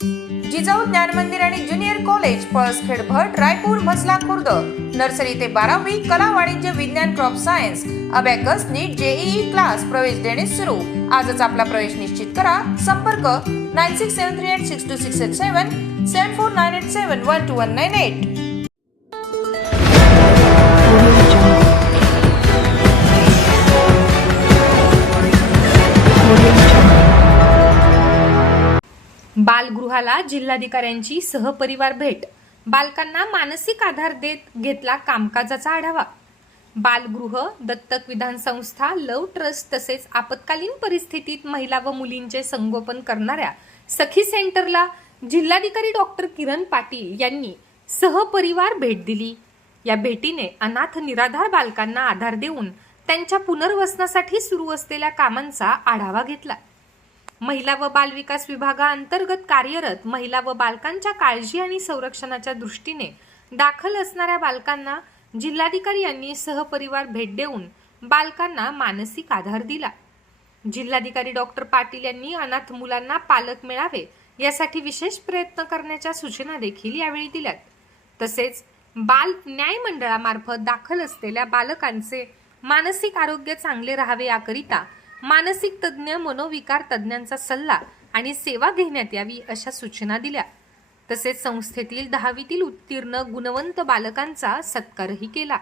जिजाऊ ज्ञान मंदिर आणि ज्युनियर कॉलेज पळसखेड भट रायपूर म्हसला खुर्द नर्सरी ते 12वी कला वाणिज्य विज्ञान क्रॉप सायन्स अबॅकस नीट जेईई क्लास प्रवेश देणे सुरू। आजच आपला प्रवेश निश्चित करा। संपर्क 9673862687 7498712198। बालगृहाला जिल्हाधिकाऱ्यांची सहपरिवार भेट। बालकांना मानसिक आधार देत घेतला कामकाजाचा आढावा। बालगृह, दत्तक विधान संस्था, लव ट्रस्ट तसेच आपत्कालीन परिस्थितीत महिला व मुलींचे संगोपन करणाऱ्या सखी सेंटरला जिल्हाधिकारी डॉक्टर किरण पाटील यांनी सहपरिवार भेट दिली। या भेटीने अनाथ निराधार बालकांना आधार देऊन त्यांच्या पुनर्वसनासाठी सुरू असलेल्या कामांचा आढावा घेतला। महिला व बालविकास विभागाअंतर्गत कार्यरत महिला व बालकांच्या काळजी आणि संरक्षणाच्या दृष्टीने दाखल असणाऱ्या बालकांना जिल्हाधिकारी यांनी सहपरिवार भेट देऊन बालकांना मानसिक आधार दिला। जिल्हाधिकारी डॉक्टर पाटील यांनी अनाथ मुलांना पालक मिळावे यासाठी विशेष प्रयत्न करण्याच्या सूचना देखील यावेळी दिल्यात। तसेच बाल न्याय मंडळामार्फत दाखल असलेल्या बालकांचे मानसिक आरोग्य चांगले राहावे याकरिता मानसिक तज्ज्ञ, मनोविकार तज्ज्ञांचा सल्ला आणि सेवा घेण्यात यावी अशा सूचना दिल्या। तसेच संस्थेतील 10वीतील उत्तीर्ण गुणवंत बालकांचा सत्कारही केला।